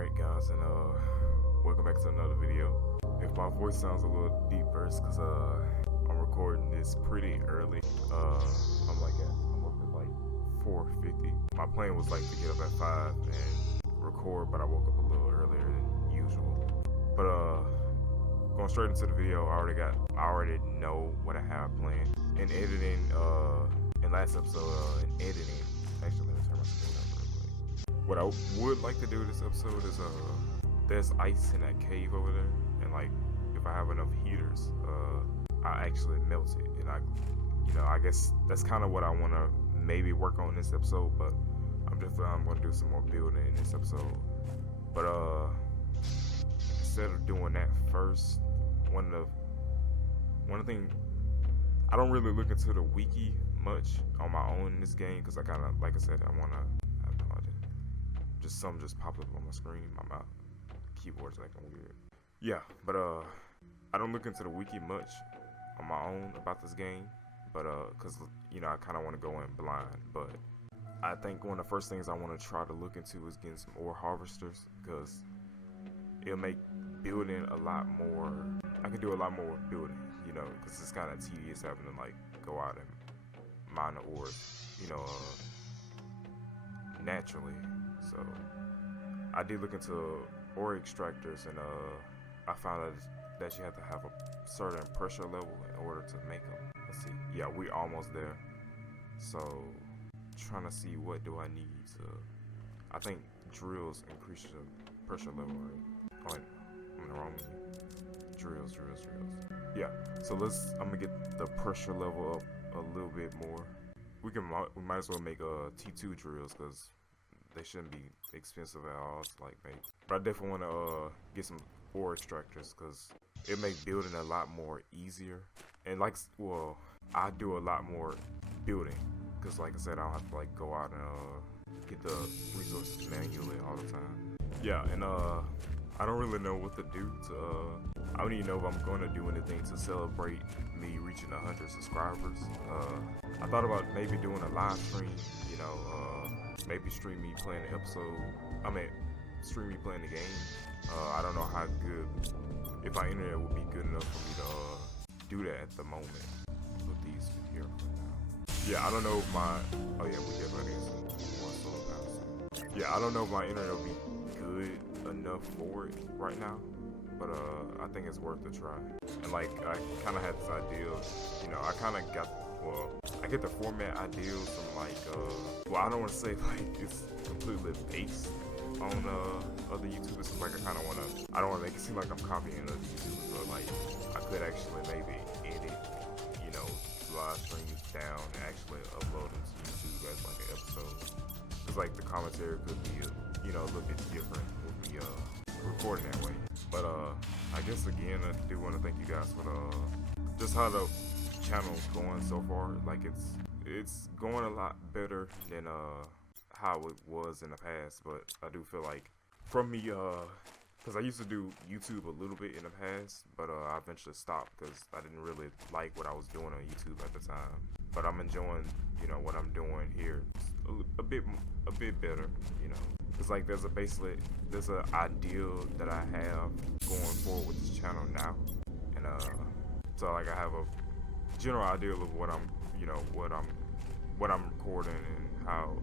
Alright guys, and welcome back to another video. If my voice sounds a little deep, it's because I'm recording this pretty early. I'm up at like 4:50. My plan was like to get up at 5 and record, but I woke up a little earlier than usual. But going straight into the video, I already know what I have planned. In editing, in last episode, in editing, actually let me turn my screen up real quick. What I would like to do this episode is there's ice in that cave over there, and like if I have enough heaters, I actually melt it, and I guess that's kind of what I want to maybe work on this episode. But I'm gonna do some more building in this episode. But instead of doing that first, one of the things, I don't really look into the wiki much on my own in this game because I kind of, like I said, I want to have no idea. Just something just popped up on my screen. My keyboard's acting weird. Yeah, but I don't look into the wiki much on my own about this game, but because I kind of want to go in blind. But I think one of the first things I want to try to look into is getting some ore harvesters, because it'll make building a lot more. I can do a lot more with building, because it's kind of tedious having to like go out and mine the ores, naturally. So I did look into ore extractors, and I found out that you have to have a certain pressure level in order to make them. Let's see. Yeah, we almost there. So trying to see what do I need to. I think drills increase your pressure level, right? Oh, wait, I'm in the wrong menu. Drills. Yeah. So I'm gonna get the pressure level up a little bit more. We might as well make T2 drills, because they shouldn't be expensive at all to like make. But I definitely want to get some ore extractors, because it makes building a lot more easier. And I do a lot more building, because like I said, I don't have to like go out and get the resources manually all the time. Yeah, and I don't really know what to do to I don't even know if I'm going to do anything to celebrate me reaching 100 subscribers. I thought about maybe doing a live stream, maybe stream me playing the episode. Stream me playing the game. I don't know how good, if my internet would be good enough for me to do that at the moment. Put these here for now. Yeah, I don't know if we definitely need some more solar panels. Yeah, I don't know if my internet will be good enough for it right now, but I think it's worth a try. And like, I kind of had this idea, I kind of I get the format ideals from like, I don't want to say like it's completely based on other YouTubers. So like, I don't want to make it seem like I'm copying other YouTubers, but like, I could actually maybe edit, live streams down and actually upload them to YouTube as like an episode. Cause like the commentary could be a little bit different with me recording that way. But I guess again, I do want to thank you guys for just how the channel's going so far. Like it's going a lot better than how it was in the past. But I do feel like from me, because I used to do YouTube a little bit in the past, but I eventually stopped because I didn't really like what I was doing on YouTube at the time. But I'm enjoying what I'm doing here a bit better, It's like there's an ideal that I have going forward with this channel now, and so like I have a general idea of what I'm recording and how,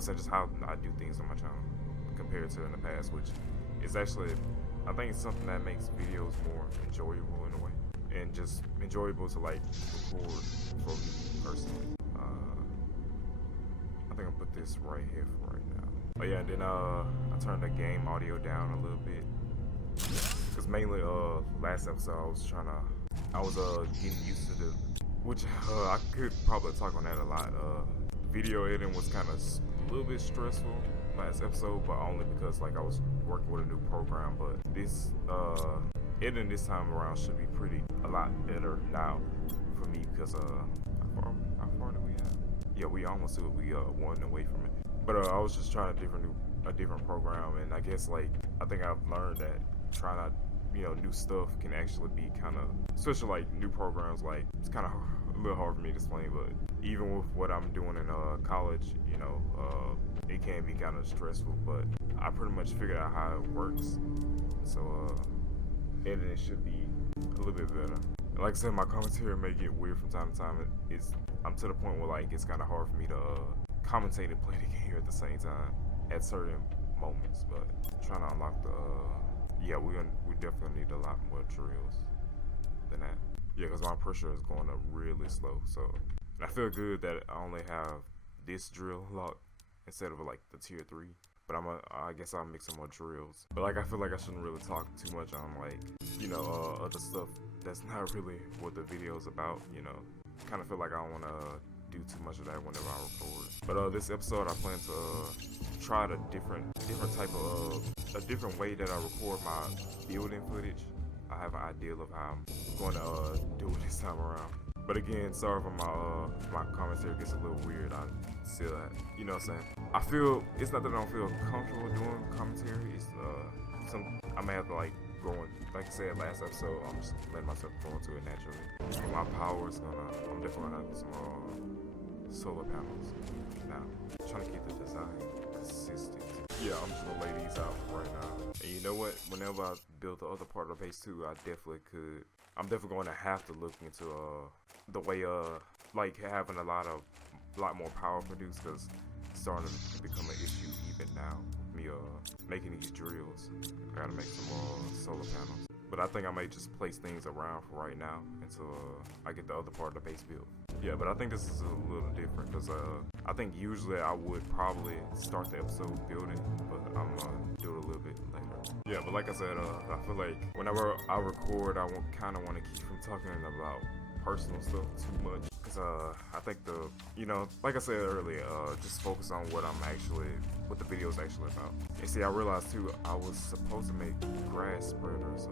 so just how I do things on my channel compared to in the past, which is actually, I think it's something that makes videos more enjoyable in a way, and just enjoyable to like record for me personally. I think I'll put this right here for right now. Oh yeah, and then I turned the game audio down a little bit, because mainly last episode I was getting used to which I could probably talk on that a lot. Video editing was kind of a little bit stressful last episode, but only because like I was working with a new program. But this editing this time around should be a lot better now for me, because how far do we have? Yeah, we almost did it. We one away from it. But I was just trying a different program, and I guess like I think I've learned that trying out new stuff can actually be kind of, especially like new programs, like it's kind of a little hard for me to explain. But even with what I'm doing in college, it can be kind of stressful, but I pretty much figured out how it works. So editing should be a little bit better. And like I said, my commentary may get weird from time to time. I'm to the point where like it's kind of hard for me to commentate and play the game at the same time at certain moments. But trying to unlock the yeah, we definitely need a lot more drills than that. Yeah, because my pressure is going up really slow. So and I feel good that I only have this drill locked instead of like the tier 3. But I guess I'll make some more drills. But like I feel like I shouldn't really talk too much on like, you know, other stuff that's not really what the video's about, you know. Kind of feel like I don't want to do too much of that whenever I record. But this episode I plan to try a different type of a different way that I record my building footage. I have an idea of how I'm going to do it this time around. But again, sorry if my commentary gets a little weird. I still, you know what I'm saying? I feel, it's not that I don't feel comfortable doing commentary. It's I may have to like go in, like I said last episode, I'm just letting myself go into it naturally. My power is I'm definitely gonna have some solar panels. Now, I'm trying to keep the design consistent. Yeah, I'm just gonna lay these out right now. And you know what? Whenever I build the other part of the base too, I'm definitely going to have to look into the way like having a lot more power produced, because it's starting to become an issue even now. Me making these drills, I gotta make some solar panels. But I think I might just place things around for right now until I get the other part of the base built. Yeah, but I think this is a little different because I think usually I would probably start the episode building, but I'm gonna do it a little bit later. Yeah, but like I said, I feel like whenever I record, I kind of want to keep from talking about personal stuff too much, because I think like I said earlier, just focus on what the video is actually about. And see, I realized too, I was supposed to make grass spreaders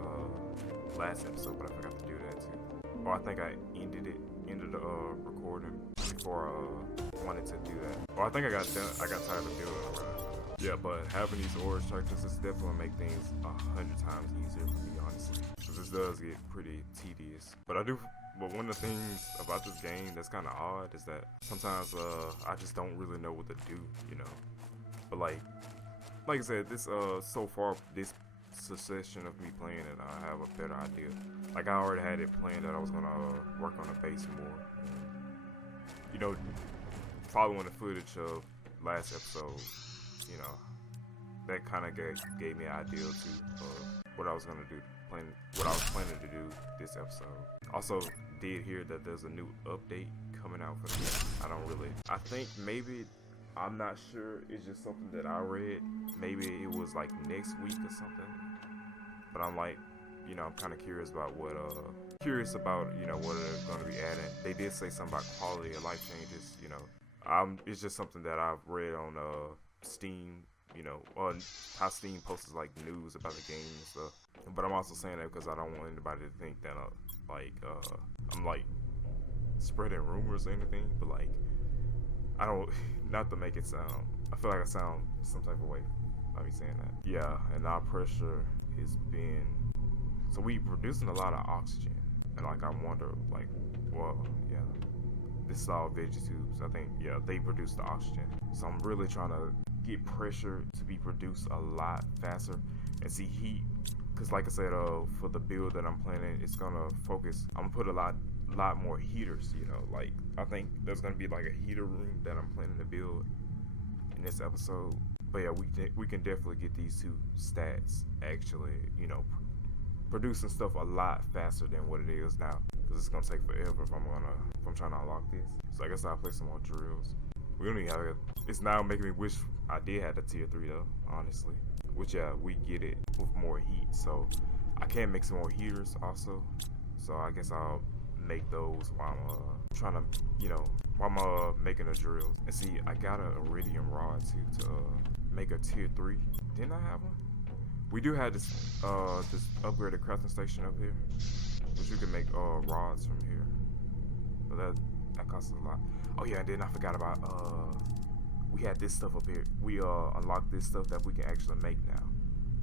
last episode, but I forgot to do that too. Or I think I ended the recording before I wanted to do that. Or I think I got tired of doing it around. Yeah, but having these ore extractors is definitely make things 100 times easier for me, honestly. Because this does get pretty tedious. But one of the things about this game that's kind of odd is that sometimes I just don't really know what to do, you know. But like I said, this so far this succession of me playing it, I have a better idea. Like I already had it planned that I was gonna work on the base more. You know, following the footage of last episode, you know, that kind of gave me an idea too of what I was gonna do, what I was planning to do this episode. Also, did hear that there's a new update coming out for the game. I think maybe, I'm not sure, it's just something that I read. Maybe it was like next week or something. But I'm like, you know, I'm kind of curious about what they're going to be adding. They did say something about quality of life changes, you know. It's just something that I've read on Steam, you know, on how Steam posts like news about the game and stuff. But I'm also saying that because I don't want anybody to think that I'm like spreading rumors or anything. But like, I don't, not to make it sound, I feel like I sound some type of way by me saying that. Yeah, and our pressure is being, so we producing a lot of oxygen. And like, I wonder, like, well, yeah, this is all vegetubes. I think, yeah, they produce the oxygen. So I'm really trying to get pressure to be produced a lot faster and see heat. Because like I said, for the build that I'm planning, it's gonna focus, I'm gonna put a lot more heaters, you know. Like, I think there's gonna be like a heater room that I'm planning to build in this episode. But yeah, we can definitely get these two stats actually, you know, producing stuff a lot faster than what it is now, because it's gonna take forever if I'm trying to unlock this. So I guess I'll play some more drills. We don't even have it's now making me wish I did have the tier 3 though, honestly. Which yeah, we get it with more heat, so I can make some more heaters also. So I guess I'll make those while I'm trying to, you know, while I'm making the drills. And see, I got an iridium rod too to make a tier 3. Didn't I have one? We do have this upgraded crafting station up here, which you can make rods from here. But that costs a lot. Oh yeah, and then I forgot about we had this stuff up here. We unlocked this stuff that we can actually make now.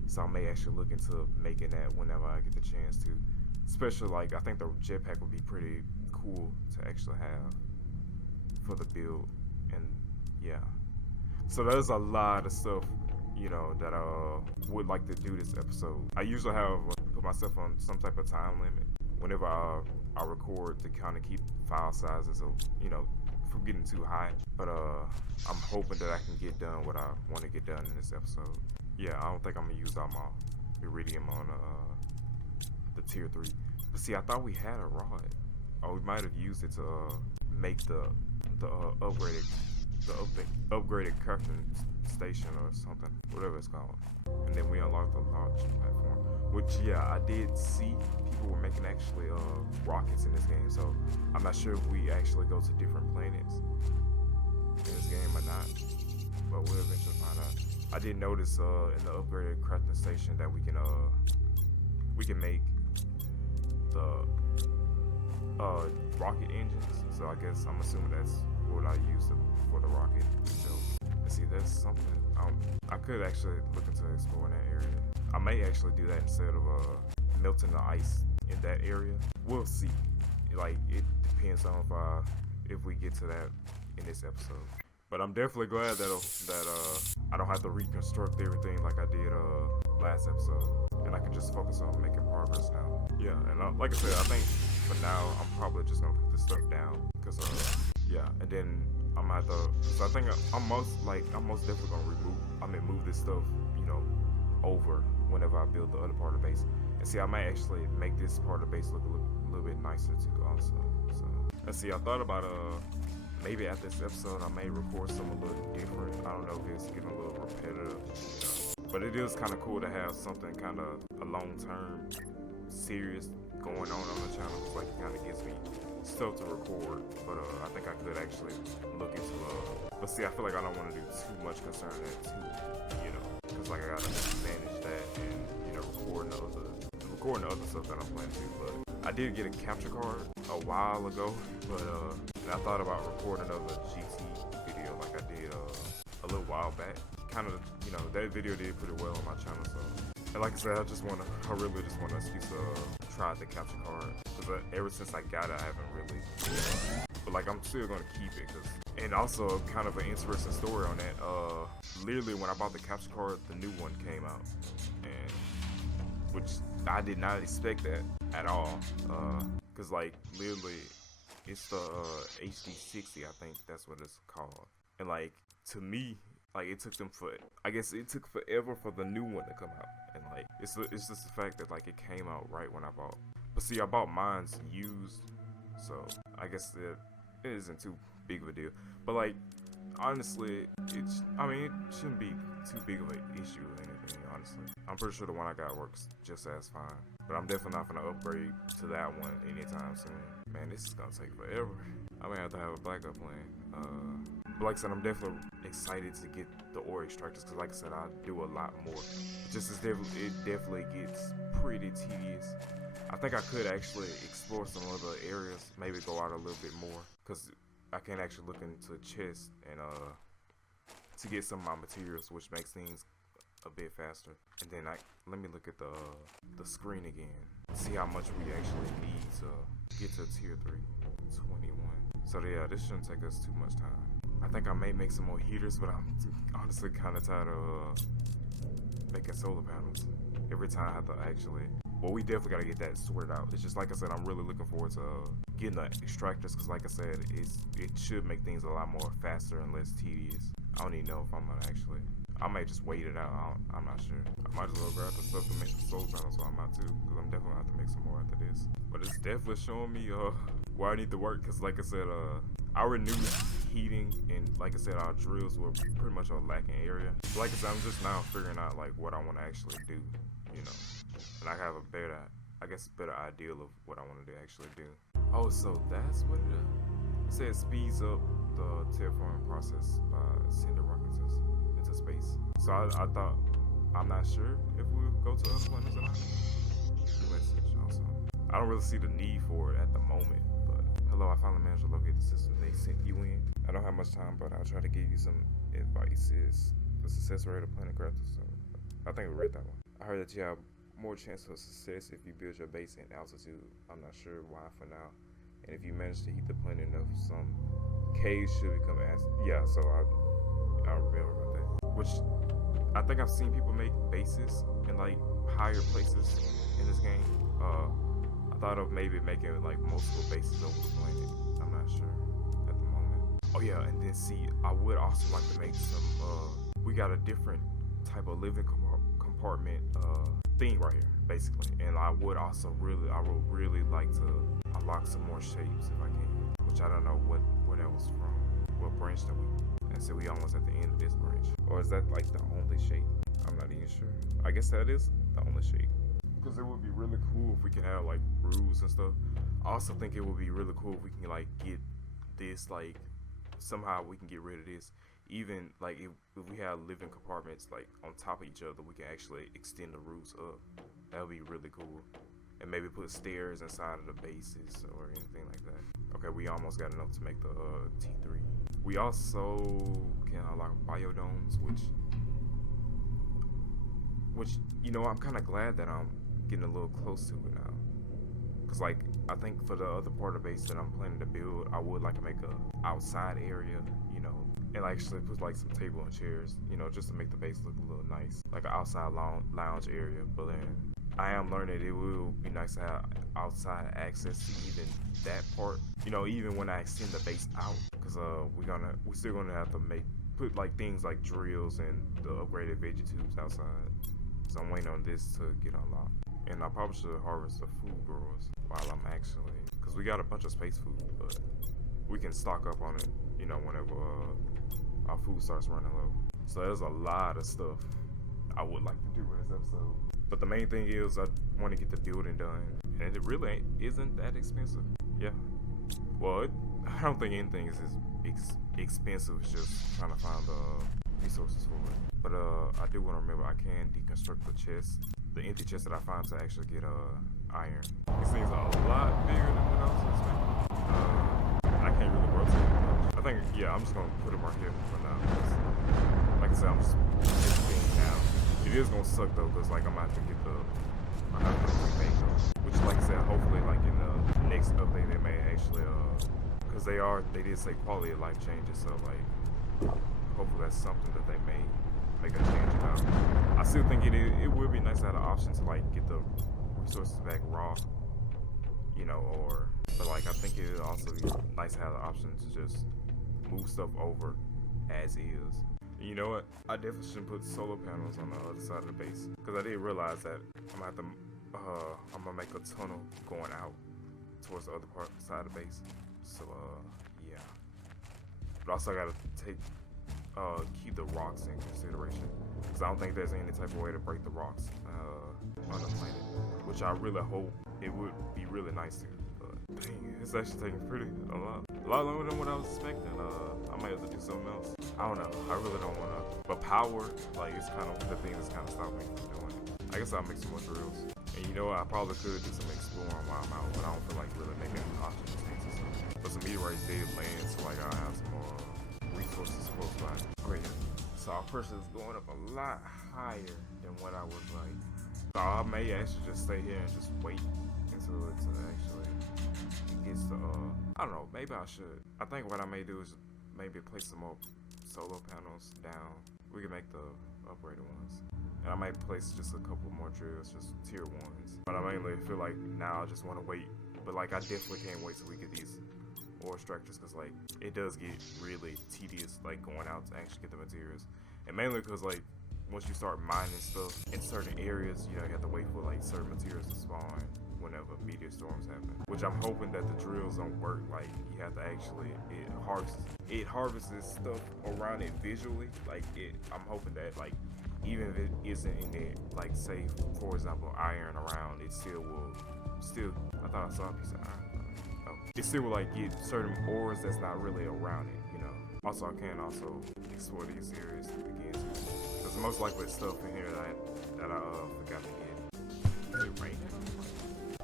So I may actually look into making that whenever I get the chance to. Especially like, I think the jetpack would be pretty cool to actually have for the build. And yeah, So there's a lot of stuff, you know, that I would like to do this episode. I usually have put myself on some type of time limit whenever I record to kind of keep file sizes, you know, from getting too high. But I'm hoping that I can get done what I want to get done in this episode. Yeah, I don't think I'm gonna use all my iridium on the tier 3. But see, I thought we had a rod. Or we might have used it to make the upgraded crafting station or something, whatever it's called. And then we unlocked the launch platform, which yeah, I did see people were making actually rockets in this game. So I'm not sure if we actually go to different planets in this game or not, but we'll eventually find out. I did notice in the upgraded crafting station that we can make the rocket engines. So I guess I'm assuming that's what I use for the rocket. So let's see, that's something I could actually look into exploring that area. I may actually do that instead of melting the ice in that area. We'll see. Like, it depends on if we get to that in this episode. But I'm definitely glad that I don't have to reconstruct everything like I did last episode, and I can just focus on making progress now. Yeah, and like I said, I think for now I'm probably just gonna put this stuff down because yeah, and then I'm gonna have to. So I think I'm most definitely gonna move this stuff, you know, over whenever I build the other part of the base. And see, I might actually make this part of the base look a little bit nicer too, also. So let's see. I thought about maybe after this episode I may record something a little different. I don't know if it's getting a little repetitive, you know. But it is kind of cool to have something kind of a long-term series going on the channel. It's like it kind of gives me stuff to record. But I think I could actually look into but see, I feel like I don't want to do too much concerning that too, you know, because like I gotta manage that and, you know, recording the other stuff that I'm planning to. But I did get a capture card a while ago, but and I thought about recording another GT video like I did a little while back. Kind of, you know, that video did pretty well on my channel. So, and like I said, I really just want an excuse to try out the capture card, because ever since I got it, I haven't really, you know, but like I'm still gonna keep it. And also kind of an interesting story on that. Literally when I bought the capture card, the new one came out, and which I did not expect that at all. Cause like literally, it's the HD60, I think that's what it's called. And like to me, like it took forever for the new one to come out. And like it's just the fact that like it came out right when I bought. But see, I bought mine's used, so I guess it isn't too big of a deal. But like honestly, it shouldn't be too big of an issue or anything, honestly. I'm pretty sure the one I got works just as fine. But I'm definitely not gonna upgrade to that one anytime soon. Man, this is gonna take forever. I may have to have a backup plan. But like I said, I'm definitely excited to get the ore extractors, because like I said, I do a lot more. It definitely gets pretty tedious. I think I could actually explore some other areas, maybe go out a little bit more, because I can actually look into chests and to get some of my materials, which makes things a bit faster. And then let me look at the screen again, see how much we actually need to get to tier 3. 21. So yeah, this shouldn't take us too much time. I think I may make some more heaters, but I'm honestly kind of tired of making solar panels. Every time I have to actually, well, we definitely got to get that sorted out. It's just like I said, I'm really looking forward to getting the extractors, because like I said, it should make things a lot more faster and less tedious. I don't even know if I'm gonna actually, I might just wait it out. I'm not sure. I might as well grab the stuff to make the solar panels, so I'm not too, because I'm definitely gonna have to make some more after this. But it's definitely showing me where I need to work, because like I said, I renewed heating, and like I said, our drills were pretty much a lacking area. So like I said, I'm just now figuring out like what I want to actually do, you know, and I have a better ideal of what I want to actually do. Oh, so that's what it is. It says speeds up the terraforming process by sending rockets into space. So I thought, I'm not sure if we'll go to other planets or not. Message also. I don't really see the need for it at the moment. Hello, I finally managed to locate the system they sent you in. I don't have much time, but I'll try to give you some advice. The success rate of Planet Crafter. So I think we read that one. I heard that you have more chance of success if you build your base in altitude. I'm not sure why for now. And if you manage to heat the planet enough, some caves should become acid. Yeah, so I remember about that. Which I think I've seen people make bases in like higher places in this game. I thought of maybe making like multiple bases over the planet. I'm not sure at the moment. Oh yeah, and then see, I would also like to make some. We got a different type of living compartment thing right here, basically. And I would really like to unlock some more shapes if I can. Which I don't know where that was from. What branch that we? And so we almost at the end of this branch. Or is that like the only shape? I'm not even sure. I guess that is the only shape. Because it would be really cool if we can have like roofs and stuff. I also think it would be really cool if we can like get this, like somehow we can get rid of this. Even like if we have living compartments like on top of each other, we can actually extend the roofs up. That would be really cool. And maybe put stairs inside of the bases or anything like that. Okay, we almost got enough to make the T3. We also can unlock biodomes, which you know, I'm kind of glad that I'm getting a little close to it now. Cause like I think for the other part of the base that I'm planning to build, I would like to make a outside area, you know, and actually put like some table and chairs, you know, just to make the base look a little nice, like an outside lounge area. But then I am learning it will be nice to have outside access to even that part, you know, even when I extend the base out, because we're still gonna have to put like things like drills and the upgraded veggie tubes outside. So I'm waiting on this to get unlocked. And I probably should harvest the food growers while I'm actually, because we got a bunch of space food, but we can stock up on it, you know, whenever our food starts running low. So there's a lot of stuff I would like to do in this episode. But the main thing is I want to get the building done, and it really isn't that expensive. Yeah. Well, I don't think anything is as expensive. It's just trying to find the resources for it. But I do want to remember I can deconstruct the chest, the empty chest that I find to actually get iron. These things are a lot bigger than what I was expecting. I can't really rotate it much. I think, yeah, I'm just gonna put them right here for now. Like I said, I'm just editing now. It is gonna suck though, cause like I'm gonna have to get remake them. Which, like I said, hopefully, like in the next update, they may actually, cause they did say quality of life changes, so like, hopefully that's something that they may make a change about. I still think it would be nice to have the option to like get the resources back raw, you know, but like I think it would also be nice to have the option to just move stuff over as is. And you know what? I definitely should put solar panels on the other side of the base, because I did realize that I'm gonna make a tunnel going out towards the other side of the base. So yeah. But also I gotta keep the rocks in consideration, because I don't think there's any type of way to break the rocks on the planet, which I really hope it would be really nice to. But dang, it's actually taking a lot longer than what I was expecting. I might have to do something else. I don't know. I really don't want to. But power, like, it's kind of the thing that's kind of stopping me from doing it. I guess I'll make some more drills. And you know what? I probably could do some exploring while I'm out, but I don't feel like really making options or something. But some meteorites did land, so like I have some more resources close by. Oh yeah. So our pressure is going up a lot higher than what I was like. So I may actually just stay here and just wait until it actually gets to I don't know, maybe I should. I think what I may do is maybe place some more solar panels down. We can make the upgraded ones. And I might place just a couple more drills, just tier 1s. But I mainly feel like now I just want to wait. But like I definitely can't wait till we get these ore extractors, because like it does get really tedious like going out to actually get the materials. And mainly because like once you start mining stuff in certain areas, you know, you have to wait for like certain materials to spawn whenever meteor storms happen. Which I'm hoping that the drills don't work. Like you have to actually it harvests stuff around it visually. Like I'm hoping that like even if it isn't in there, like say for example iron around, it still will. I thought I saw a piece of iron. Oh, it still will like get certain ores that's not really around it. You know. Also, I can also explore these areas again too. There's most likely stuff in here that I forgot to get. Is it raining?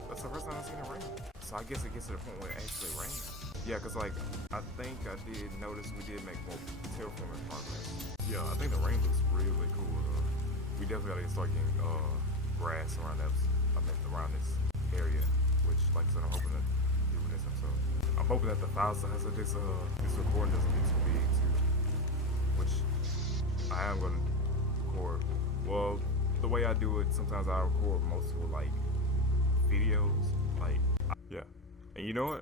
That's the first time I've seen it rain. So I guess it gets to the point where it actually rains. Yeah, because like, I think I did notice we did make more terraforming progress. Yeah, I think the rain looks really cool. We definitely gotta start getting grass around around this area, which like I said, I'm hoping to do in this episode. I'm hoping that the file size of this recording doesn't get too big too. which I am gonna record. Well, the way I do it, sometimes I record multiple like videos, like yeah. And you know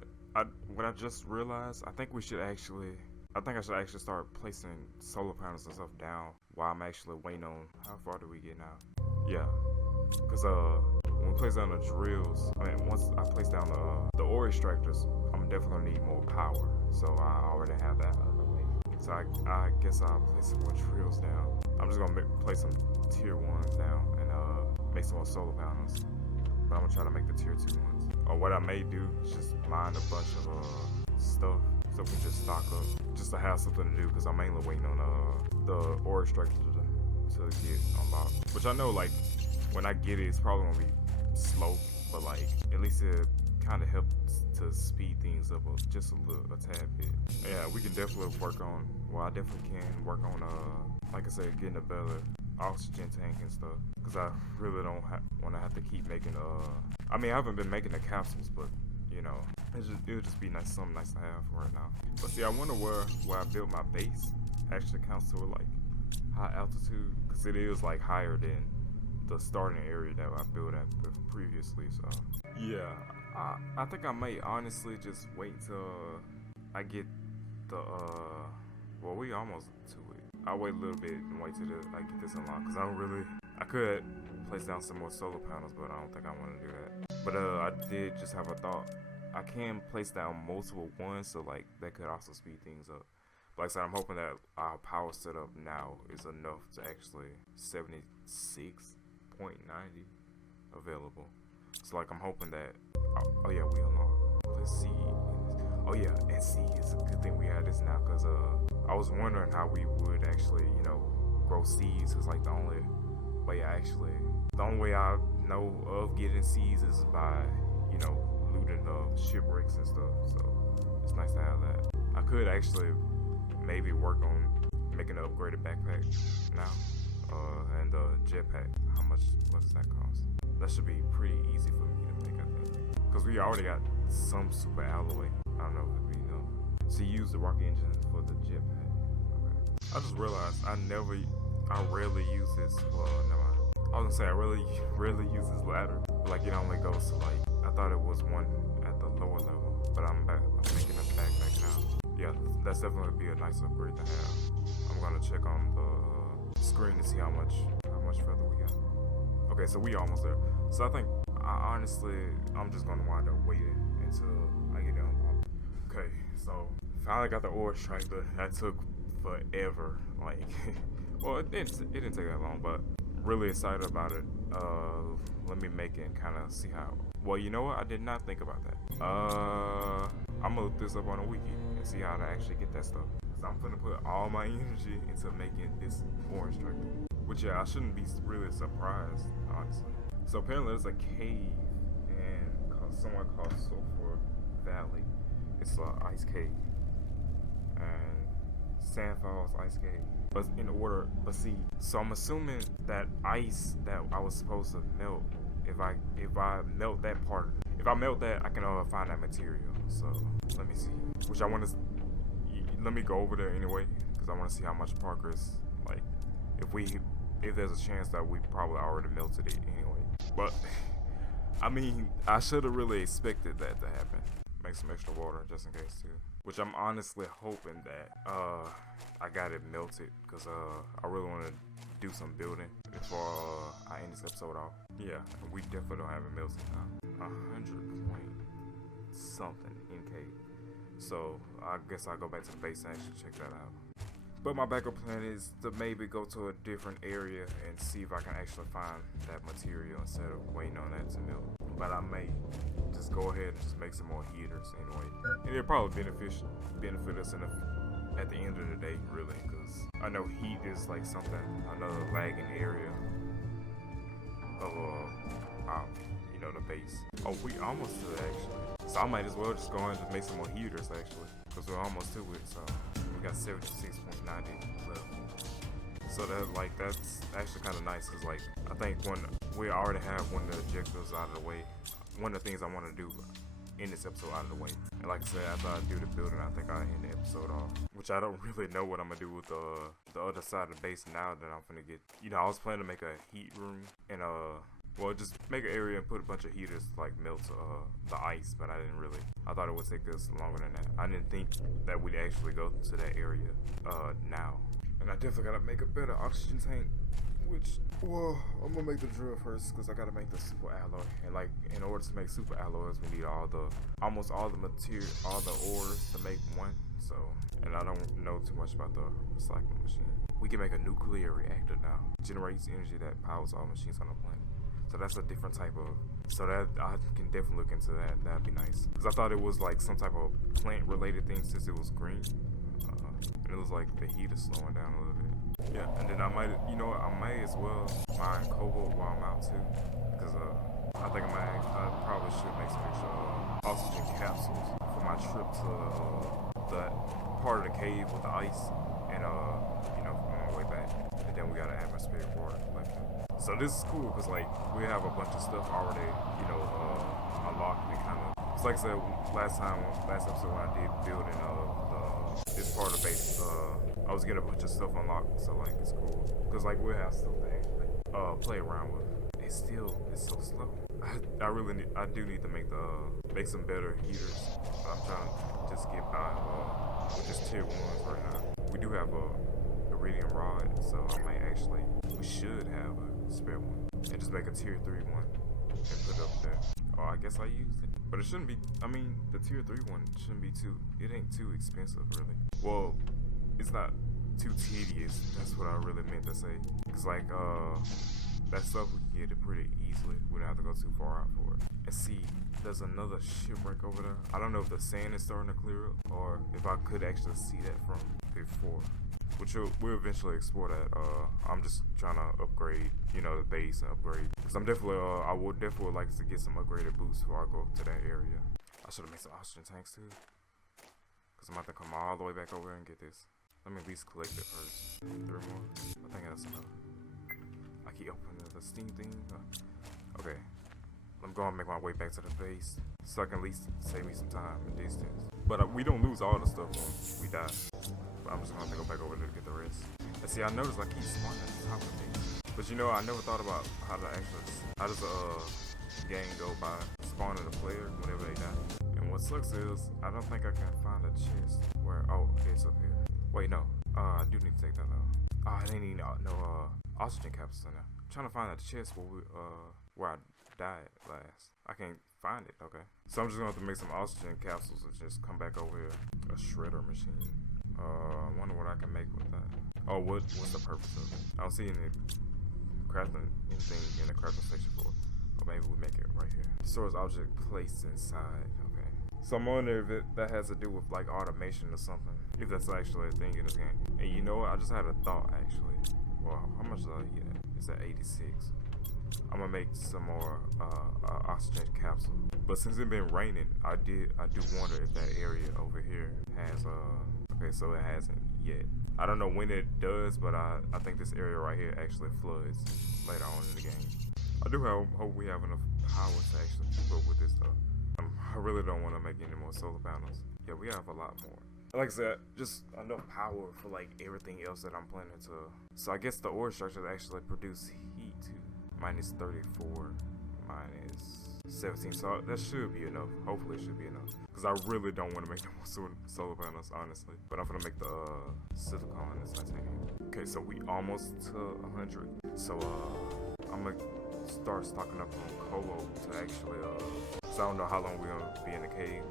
what I just realized, I think I should actually start placing solar panels and stuff down while I'm actually waiting on, how far do we get now? Yeah, because when we place down the drills, once I place down the ore extractors, I'm definitely gonna need more power. So I already have that out of the way. So I guess I'll place some more drills down. I'm just gonna place some tier 1s down and make some more solar panels. But I'm gonna try to make the tier 2 ones. Or what I may do is just mine a bunch of stuff so we can just stock up, just to have something to do, because I'm mainly waiting on the ore extractor to get unlocked. Which I know, like, when I get it, it's probably gonna be slow, but like at least it kind of helps to speed things up just a tad bit. Yeah, we can definitely work on. Well, I definitely can work on like I said, getting a better oxygen tank and stuff, because I really don't want to have to keep making I mean, I haven't been making the capsules, but you know, it would just be something nice to have right now. But see, I wonder where I built my base actually counts to like high altitude, because it is like higher than the starting area that I built at previously. So yeah, I think I may honestly just wait till I get the well, we almost to it. I'll wait a little bit and wait till I get this unlocked, because I could place down some more solar panels, but I don't think I want to do that. But I did just have a thought. I can place down multiple ones, so like that could also speed things up. But like I said, I'm hoping that our power setup now is enough to actually 76.90 available. So like I'm hoping that oh yeah, we unlocked. Let's see. Oh yeah, and see, it's a good thing we had this now, because I was wondering how we would actually, you know, grow seeds. Cause like the only way I know of getting seeds is by, you know, looting the shipwrecks and stuff. So it's nice to have that. I could actually maybe work on making an upgraded backpack now, and the jetpack. What does that cost? That should be pretty easy for me to make, I think, because we already got some super alloy. I don't know if we know. So you use the rocket engine for the jetpack. Okay. I just realized I rarely use this. Well, no, I was gonna say I rarely use this ladder. But like it only goes to like, I thought it was one at the lower level, but I'm making a backpack now. Yeah, that's definitely be a nice upgrade to have. I'm gonna check on the screen to see how much further we got. Okay, so we almost there. So I think honestly I'm just gonna wind up waiting until I get down. Okay, so finally got the ore extractor. That took forever. Like, well, it didn't take that long, but really excited about it. Let me make it and kind of see how. Well, you know what? I did not think about that. I'm gonna look this up on a wiki and see how to actually get that stuff. So I'm gonna put all my energy into making this ore extractor. Which, yeah, I shouldn't be really surprised, honestly. So apparently there's a cave somewhere called Sulphur Valley. It's an ice cave. And Sand Falls Ice Cave. But see, so I'm assuming that ice that I was supposed to melt, if I melt that part, I can find that material. So let me see. Which I want to, let me go over there anyway, because I want to see how much progress, like, if there's a chance that we probably already melted it anyway. But I mean, I should have really expected that to happen. Make some extra water just in case too. Which I'm honestly hoping that I got it melted, because I really want to do some building before I end this episode off. Yeah, we definitely don't have it melted now. 100 point something NK. So I guess I'll go back to the base and actually check that out. But my backup plan is to maybe go to a different area and see if I can actually find that material instead of waiting on that to melt. But I may just go ahead and just make some more heaters anyway. And it'll probably benefit us at the end of the day, really, because I know heat is like another lagging area of you know, the base. Oh, we almost to it actually. So I might as well just go ahead and just make some more heaters actually, because we're almost to it. So we got 76.90 left. So that's actually kind of nice, because like I think when we already have one of the objectives out of the way, one of the things I want to do end this episode out of the way. And like I said, after I do the building, I think I'll end the episode off. Which I don't really know what I'm gonna do with the other side of the base now that I'm gonna get. You know, I was planning to make a heat room and well, just make an area and put a bunch of heaters to like melt the ice, but I didn't really. I thought it would take us longer than that. I didn't think that we'd actually go to that area now. And I definitely gotta make a better oxygen tank. Which, well, I'm gonna make the drill first because I gotta make the super alloy. And like, in order to make super alloys, we need almost all the material, all the ores to make one. So, and I don't know too much about the recycling machine. We can make a nuclear reactor now. Generates energy that powers all machines on the planet. So that's a different type of. So that I can definitely look into that. That'd be nice. Because I thought it was like some type of plant-related thing since it was green. And it was like the heat is slowing down a little bit. Yeah, and then I might, you know what, I may as well mine cobalt while I'm out too, because I think I probably should make some extra oxygen capsules for my trip to that part of the cave with the ice, and you know, on my way back, and then we got an atmospheric water collector. So this is cool because like we have a bunch of stuff already, you know, unlocked and kind of. It's like I said last episode when I did building this part of the base. I was getting a bunch of stuff unlocked, so like it's cool. Cause like we'll have stuff to actually play around with. It's so slow. I do need to make some better heaters. I'm trying to just get by with just tier 1s right now. We do have a iridium rod, so we should have a spare one. And just make a tier 3 one and put it up there. Oh, I guess I used it. But it shouldn't be, I mean, the tier 3 one shouldn't be it ain't too expensive really. Well, it's not too tedious. That's what I really meant to say. Cause like that stuff we can get it pretty easily. We don't have to go too far out for it. And see, there's another shipwreck over there. I don't know if the sand is starting to clear up or if I could actually see that from before. Which we'll eventually explore that. I'm just trying to upgrade, you know, the base and upgrade. Cause I'm definitely I would definitely like to get some upgraded boosts before I go to that area. I should have made some oxygen tanks too. Cause I'm about to come all the way back over here and get this. Let me at least collect it first. 3 more. I think that's enough. I keep opening the Steam thing. Okay. I'm going to make my way back to the base so I can at least save me some time and distance. But we don't lose all the stuff when we die. But I'm just going to go back over there to get the rest. And see, I noticed I keep spawning at the top of things. But you know, I never thought about how does a game go by spawning a player whenever they die. And what sucks is, I don't think I can find a chest where, oh, okay, it's up here. Wait, no. I do need to take that out. I didn't need no oxygen capsules in there. I'm trying to find that chest where I died last. I can't find it. Okay. So I'm just gonna have to make some oxygen capsules and just come back over here. A shredder machine. I wonder what I can make with that. Oh, what's the purpose of it? I don't see anything in the crafting section for it. Or maybe we make it right here. Stores object placed inside. Okay. So I'm wondering if that has to do with like automation or something. If that's actually a thing in this game. And you know what? I just had a thought actually. Well, how much did I get? It's at 86. I'm gonna make some more oxygen capsule. But since it's been raining, I do wonder if that area over here has okay, so it hasn't yet. I don't know when it does, but I think this area right here actually floods later on in the game. I do hope we have enough power to actually keep up with this though. I really don't want to make any more solar panels. Yeah, we have a lot more. Like I said, just enough power for like everything else that I'm planning to. So I guess the ore structures actually produce heat too. Minus 34, minus 17. So that should be enough. Hopefully it should be enough. Because I really don't want to make no more solar panels, honestly. But I'm gonna make the silicone and titanium. Okay, so we almost to 100. So I'm gonna start stocking up on colo to actually so I don't know how long we're gonna be in the cave.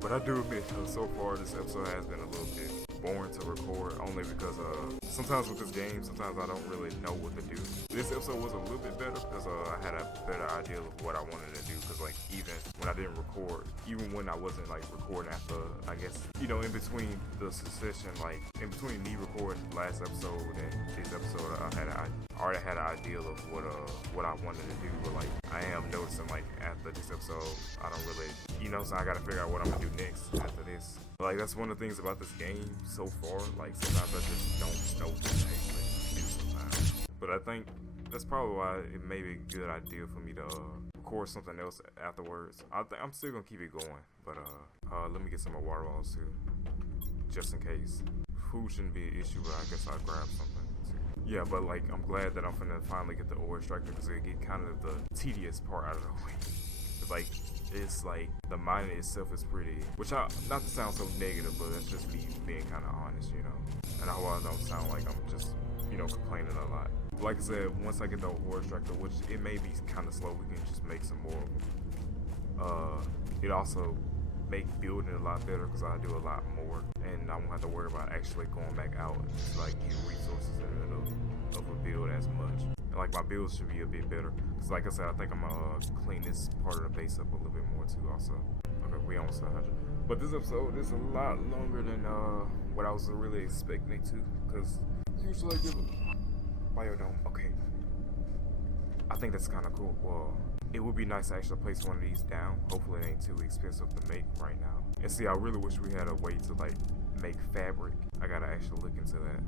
But I do admit, so far this episode has been a little bit boring to record, only because sometimes with this game, sometimes I don't really know what to do. This episode was a little bit better because I had a better idea of what I wanted to do. Because like even when I didn't record, even when I wasn't like recording after, I guess, you know, in between the succession, like in between me recording last episode and this episode, I already had an idea of what I wanted to do. But like I am noticing like after this episode, I don't really, you know, so I gotta figure out what I'm gonna do next after this. Like that's one of the things about this game so far. Like sometimes I just don't know what to actually do sometimes. But I think that's probably why it may be a good idea for me to record something else afterwards. I'm still gonna keep it going, but let me get some more water bottles too, just in case. Food shouldn't be an issue, but I guess I'll grab something too. Yeah, but like I'm glad that I'm finna finally get the ore extractor because it get kind of the tedious part out of the way. It's like the mining itself is pretty, which not to sound so negative, but that's just me being kind of honest, you know. And I hope I don't sound like I'm just, you know, complaining a lot. Like I said, once I get the ore extractor, which it may be kind of slow, we can just make some more of them. It also make building a lot better because I do a lot more, and I won't have to worry about actually going back out and just like get resources in the middle of a build as much. And like my builds should be a bit better because, like I said, I think I'm gonna clean this part of the base up a little bit more too. Also, okay, we almost 100. But this episode is a lot longer than what I was really expecting it to, because usually I give a biodome. Okay, I think that's kind of cool. Well, it would be nice to actually place one of these down. Hopefully it ain't too expensive to make right now. And see, I really wish we had a way to like make fabric. I gotta actually look into that.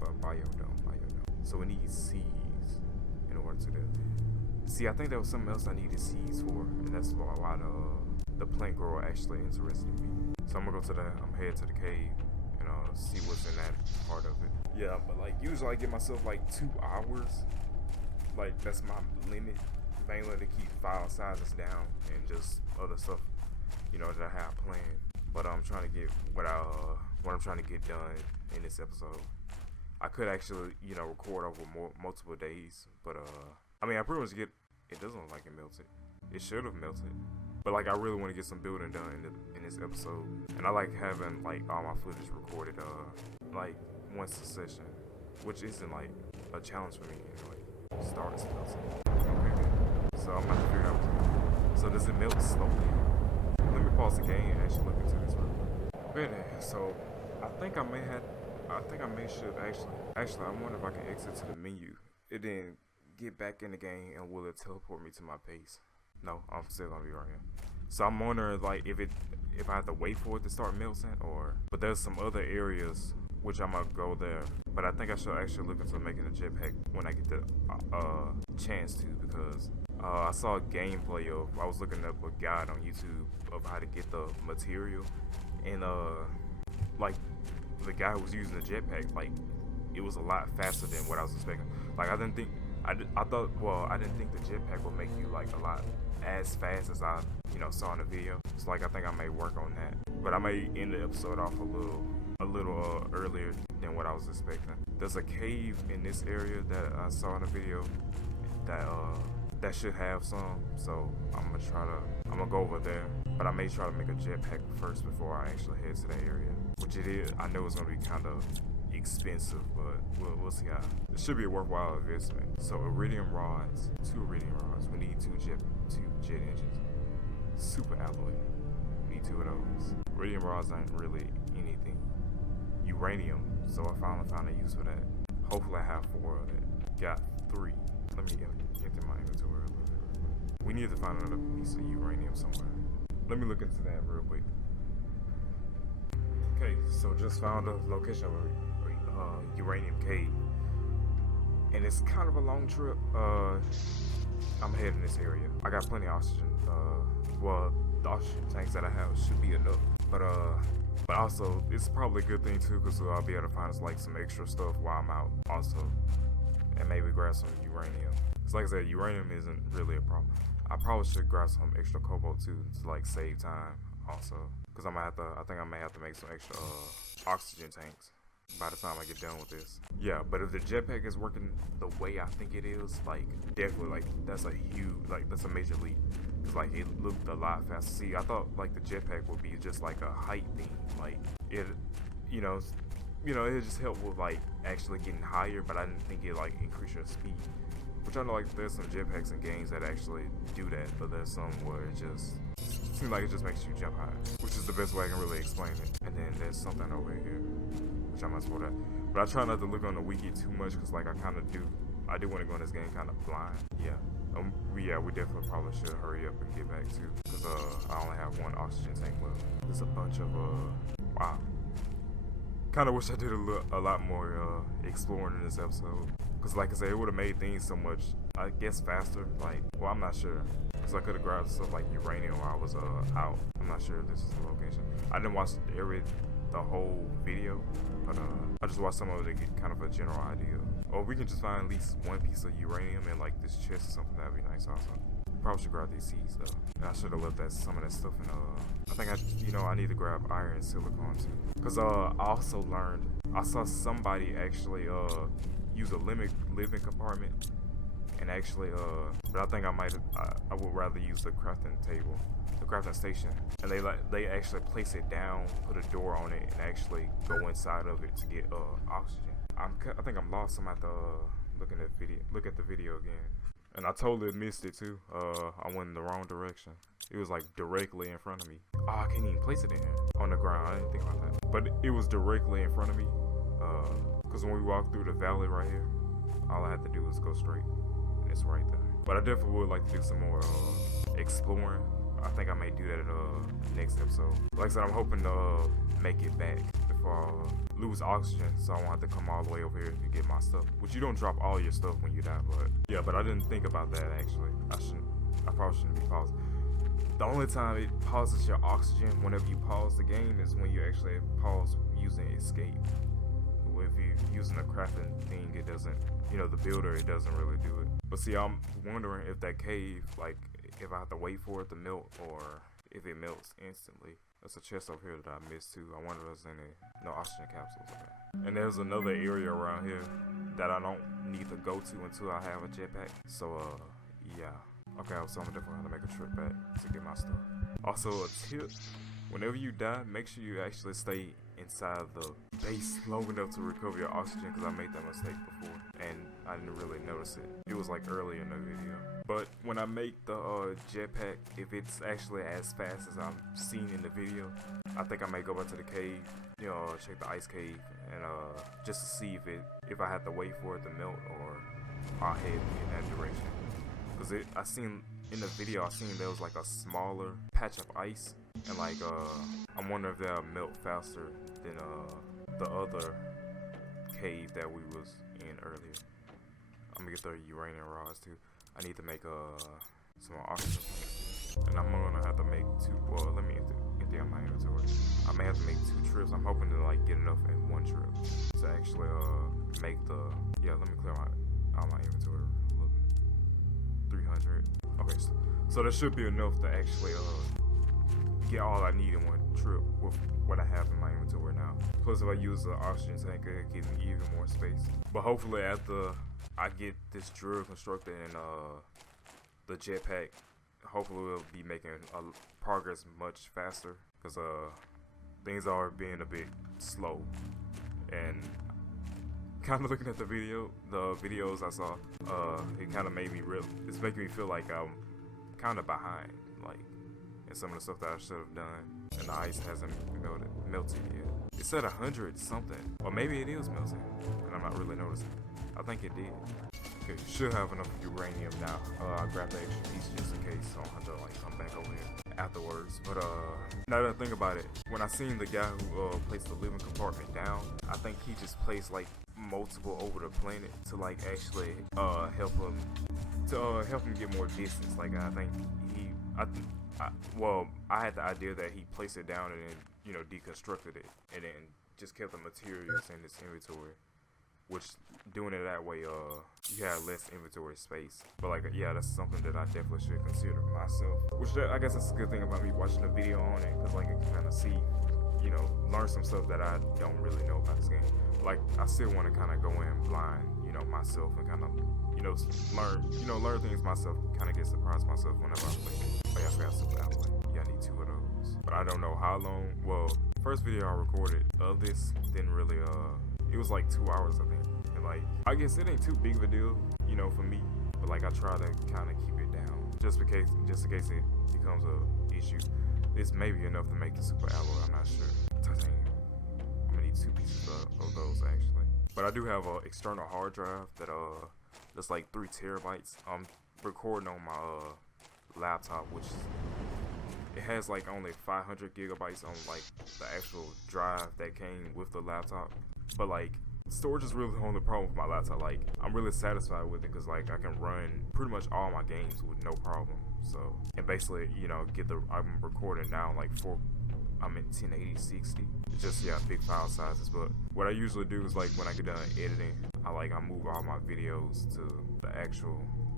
But biodome. So we need seeds in order to do that. See, I think there was something else I needed seeds for, and that's why a lot of the plant grower actually interested me. So I'm gonna go to I'm head to the cave and see what's in that part of it. Yeah, but like usually I give myself like 2 hours. Like that's my limit, mainly to keep file sizes down and just other stuff, you know, that I have planned. But I'm trying to get what I'm trying to get done in this episode. I could actually, you know, record over multiple days, but I mean, I pretty much get. It doesn't look like it melted. It should have melted, but like I really want to get some building done in this episode, and I like having like all my footage recorded like one succession, which isn't like a challenge for me anyway. Starts melting. Okay, so I'm about to figure out. So does it melt slowly? Let me pause the game and actually look into this real quick. Okay, then, so I think I may should actually I wonder if I can exit to the menu and then get back in the game, and will it teleport me to my base? No, I'm still gonna be right here. So I'm wondering like if I have to wait for it to start melting, but there's some other areas which I'm gonna go there. But I think I should actually look into making a jetpack when I get the chance to, because I saw a gameplay I was looking up a guide on YouTube of how to get the material, and like the guy who was using the jetpack, like it was a lot faster than what I was expecting. Like I didn't think the jetpack would make you like a lot as fast as I, you know, saw in the video. So like I think I may work on that, but I may end the episode off a little earlier than what I was expecting. There's a cave in this area that I saw in the video that should have some, so I'm gonna go over there, but I may try to make a jetpack first before I actually head to that area, which it is. I know it's gonna be kind of expensive, but we'll see how. It should be a worthwhile investment. So iridium rods, 2 iridium rods. We need 2 jet engines. Super alloy. We need 2 of those. Iridium rods aren't really anything. Uranium. So I finally found a use for that. Hopefully I have 4 of it. Got 3. Let me get in my inventory a little bit. We need to find another piece of uranium somewhere. Let me look into that real quick. Okay, so just found a location of a uranium cave, and it's kind of a long trip. I'm heading this area. I got plenty of oxygen. Well, the oxygen tanks that I have should be enough, but also it's probably a good thing too, because I'll be able to find like some extra stuff while I'm out also, and maybe grab some uranium. Cause like I said, uranium isn't really a problem. I probably should grab some extra cobalt too to like save time also, because I think I may have to make some extra oxygen tanks by the time I get done with this. Yeah, but if the jetpack is working the way I think it is, like definitely, like that's a major leap. Cause like it looked a lot faster. See, I thought like the jetpack would be just like a height thing, like it, you know, it just helped with like actually getting higher, but I didn't think it like increase your speed. Which I know like there's some jetpacks in games that actually do that, but there's some where it just seems like it just makes you jump high, which is the best way I can really explain it. And then there's something over here, which I must pull that. But I try not to look on the wiki too much, because like I do want to go in this game kind of blind. Yeah, we definitely probably should hurry up and get back too, because I only have 1 oxygen tank left. There's a bunch of wow. Kind of wish I did a lot more exploring in this episode, because like I said, it would have made things so much I guess faster. Like, well, I'm not sure. Cause I could have grabbed stuff like uranium while I was out. I'm not sure if this is the location. I didn't watch the whole video, but I just watched some of it to get kind of a general idea. Or we can just find at least one piece of uranium in like this chest or something. That'd be nice also. Probably should grab these seeds though. And I should have left some of that stuff in I think I need to grab iron and silicon too. Cause I also learned, I saw somebody actually use a living compartment, and actually but I think I would rather use the crafting table, the crafting station, and they actually place it down, put a door on it, and actually go inside of it to get oxygen. I think I'm lost. I'm at the look at the video again. And I totally missed it too. I went in the wrong direction. It was like directly in front of me. Oh, I can't even place it in here. On the ground, I didn't think about that. But it was directly in front of me. Cause when we walked through the valley right here, all I had to do was go straight. And it's right there. But I definitely would like to do some more exploring. I think I may do that in next episode. Like I said, I'm hoping to make it back before I lose oxygen, so I won't have to come all the way over here to get my stuff. Which you don't drop all your stuff when you die, but yeah, but I didn't think about that actually. I probably shouldn't be paused. The only time it pauses your oxygen whenever you pause the game is when you actually pause using escape. If you're using a crafting thing, it doesn't, the builder, it doesn't really do it. But see, I'm wondering if that cave, like, if I have to wait for it to melt or if it melts instantly. There's a chest over here that I missed too. I wonder if there's no oxygen capsules. Okay. And there's another area around here that I don't need to go to until I have a jetpack. So, yeah. Okay, so I'm definitely gonna make a trip back to get my stuff. Also, a tip: whenever you die, make sure you actually stay inside the base long enough to recover your oxygen, because I made that mistake before and I didn't really notice it. It was like early in the video. But when I make the jetpack, if it's actually as fast as I'm seeing in the video, I think I may go back to the cave, check the ice cave, and just to see if I have to wait for it to melt or I'll head in that direction. Cause I seen in the video, I seen there was like a smaller patch of ice, and like I'm wondering if that'll melt faster than the other cave that we was in earlier. I'm gonna get the uranium rods too. I need to make some more oxygen tanks, and I'm gonna have to make two. Well, let me empty out my inventory. I may have to make 2 trips. I'm hoping to like get enough in 1 trip to actually make the. Yeah, let me clear out my inventory a little bit. 300. Okay, so that should be enough to actually get all I need in 1 trip with what I have in my inventory now. Plus, if I use the oxygen tank, it gives me even more space. But hopefully, after I get this drill constructed and the jetpack, hopefully we'll be making progress much faster, because things are being a bit slow. And kind of looking at the videos I saw, it kind of made me it's making me feel like I'm kind of behind, like in some of the stuff that I should have done, and the ice hasn't melted yet. It said 100 something, or maybe it is melting, and I'm not really noticing. I think it did. Okay, should have enough uranium now. I'll grab the extra piece just in case, so I don't have to like come back over here afterwards. But now that I think about it, when I seen the guy who placed the living compartment down, I think he just placed like multiple over the planet to like actually help him get more distance. Like I think I had the idea that he placed it down and then deconstructed it and then just kept the materials in his inventory, which doing it that way you have less inventory space. But like yeah, that's something that I definitely should consider myself, which I guess that's a good thing about me watching the video on it, because like I can kind of see learn some stuff that I don't really know about this game. Like I still want to kind of go in blind myself and kind of learn things myself, kind of get surprised myself whenever I play it. Oh yeah, I forgot Super Alloy. Yeah, I need 2 of those, but I don't know how long. Well, first video I recorded of this didn't really it was like 2 hours I think, and like I guess it ain't too big of a deal for me, but like I try to kind of keep it down just in case it becomes a issue. This may be enough to make the Super Alloy, I'm not sure. Titanium, I'm gonna need 2 pieces of those actually. But I do have an external hard drive that's like 3 terabytes. I'm recording on my laptop, which it has like only 500 gigabytes on like the actual drive that came with the laptop. But like storage is really the only problem with my laptop. Like, I'm really satisfied with it because like I can run pretty much all my games with no problem. So, and basically, you know, I'm recording now like I'm at 1080 60. It's just, yeah, big file sizes. But what I usually do is like when I get done editing, I move all my videos to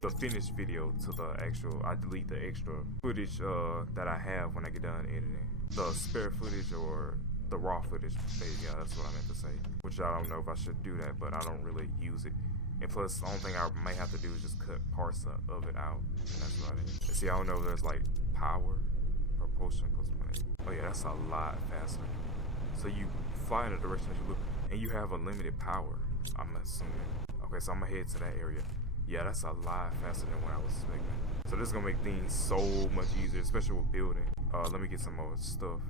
the finished video to the actual, I delete the extra footage that I have when I get done editing. The spare footage or the raw footage, yeah, that's what I meant to say. Which I don't know if I should do that, but I don't really use it. And plus, the only thing I may have to do is just cut parts of it out. And that's about it. See, I don't know if there's like power, propulsion, oh yeah, that's a lot faster. So you fly in the direction that you look, and you have unlimited power, I'm assuming. Okay, so I'm gonna head to that area. Yeah, that's a lot faster than what I was expecting. So this is gonna make things so much easier, especially with building. Let me get some more stuff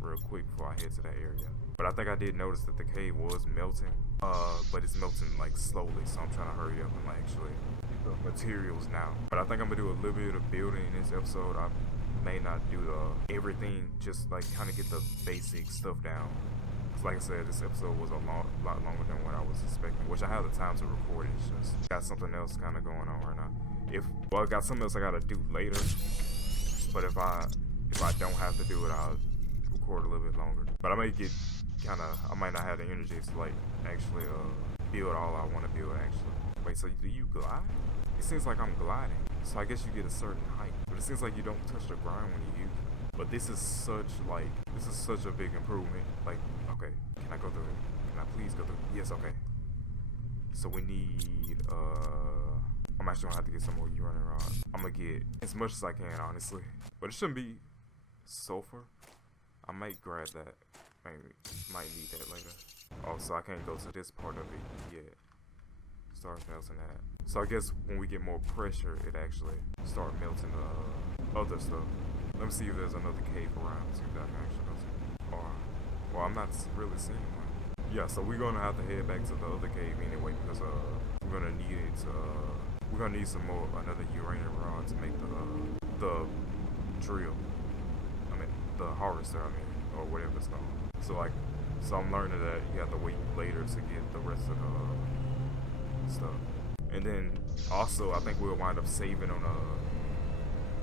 real quick before I head to that area. But I think I did notice that the cave was melting, but it's melting like slowly, so I'm trying to hurry up and like actually get the materials now. But I think I'm gonna do a little bit of building in this episode. I may not do everything, just like kind of get the basic stuff down. Cause like I said, this episode was a lot longer than what I was expecting, which I have the time to record it. It's just got something else kind of going on right now. I got something else I gotta do later, but if I don't have to do it, I'll record a little bit longer. But I might not have the energy to like actually build all I want to build actually. Wait, so do you glide? It seems like I'm gliding, so I guess you get a certain height, but it seems like you don't touch the ground when you use it. But this is such a big improvement. Like, okay, can I go through it? Can I please go through it? Yes, okay. So we need I'm actually gonna have to get some more uranium rods. I'm gonna get as much as I can, honestly, but it shouldn't be sulfur. I might grab that. Maybe might need that later. Oh, so I can't go to this part of it yet. Starts melting that. So I guess when we get more pressure, it actually start melting the other stuff. Let me see if there's another cave around too that I can actually go to. Or, well, I'm not really seeing one. Yeah, so we're gonna have to head back to the other cave anyway because we're gonna need it. We're gonna need another uranium rod to make the drill. I mean, the harvester. Or whatever it's called. So I'm learning that you have to wait later to get the rest of the stuff. And then also I think we'll wind up saving on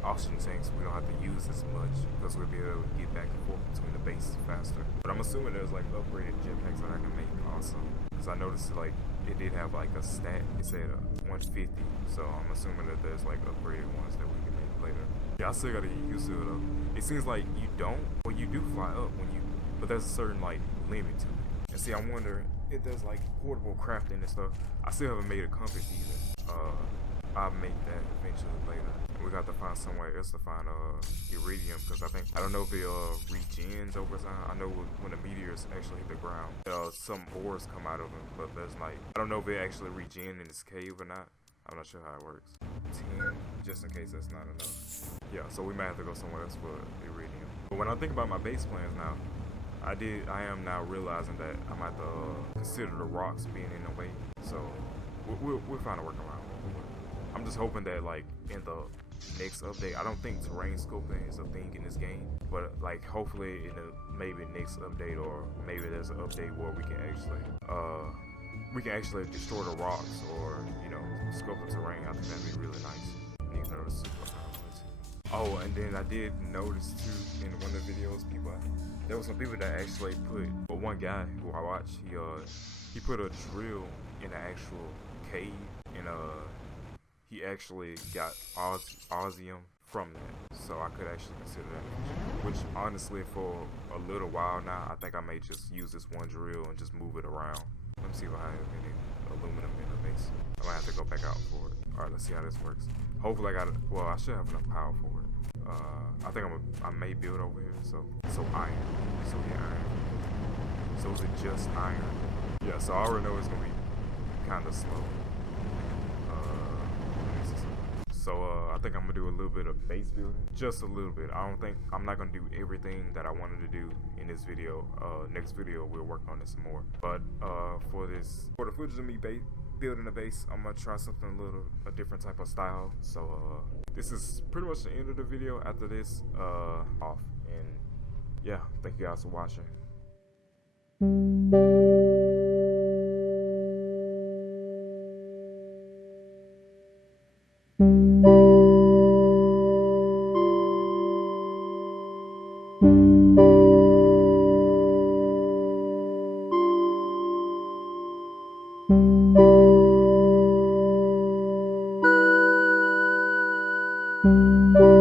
oxygen tanks. We don't have to use as much because we'll be able to get back and forth between the bases faster. But I'm assuming there's like upgraded jetpacks that I can make also. Because I noticed like it did have like a stat. It said 150. So I'm assuming that there's like upgraded ones that we can make later. Yeah, I still gotta get used to it though. It seems like you do fly up but there's a certain like limit to it. And see, I'm wondering if there's like portable crafting and stuff. I still haven't made a compass either. I'll make that eventually later. We got to find somewhere else to find iridium because I don't know if it regens over time. I know when the meteors actually hit the ground, some ores come out of them, but there's like, I don't know if it actually regen in this cave or not. I'm not sure how it works. 10, just in case that's not enough. Yeah, so we might have to go somewhere else for iridium. But when I think about my base plans now, I am now realizing that I might have to consider the rocks being in the way. So we'll find a workaround. I'm just hoping that like in the next update, I don't think terrain scoping is a thing in this game, but like hopefully in the maybe next update, or maybe there's an update where we can actually destroy the rocks or, you know, scope the terrain. I think that'd be really nice. Oh, and then I did notice too in one of the videos, there was some people that actually one guy who I watched, he put a drill in the actual cave, and he actually got osmium from that, so I could actually consider that. Which honestly, for a little while now, I think I may just use this one drill and just move it around. Let me see if I have any aluminum in the base. I might have to go back out for it. Alright, let's see how this works. Hopefully I should have enough power for it. I think I may build over here, so iron. So yeah, iron. So is it just iron? Yeah, so I already know it's gonna be kinda slow. So I think I'm gonna do a little bit of base building. Just a little bit. I'm not gonna do everything that I wanted to do in this video. Next video we'll work on this more. But for the footage of me building a base, I'm gonna try something a different type of style. So this is pretty much the end of the video. After this, off. And yeah, thank you guys for watching. you.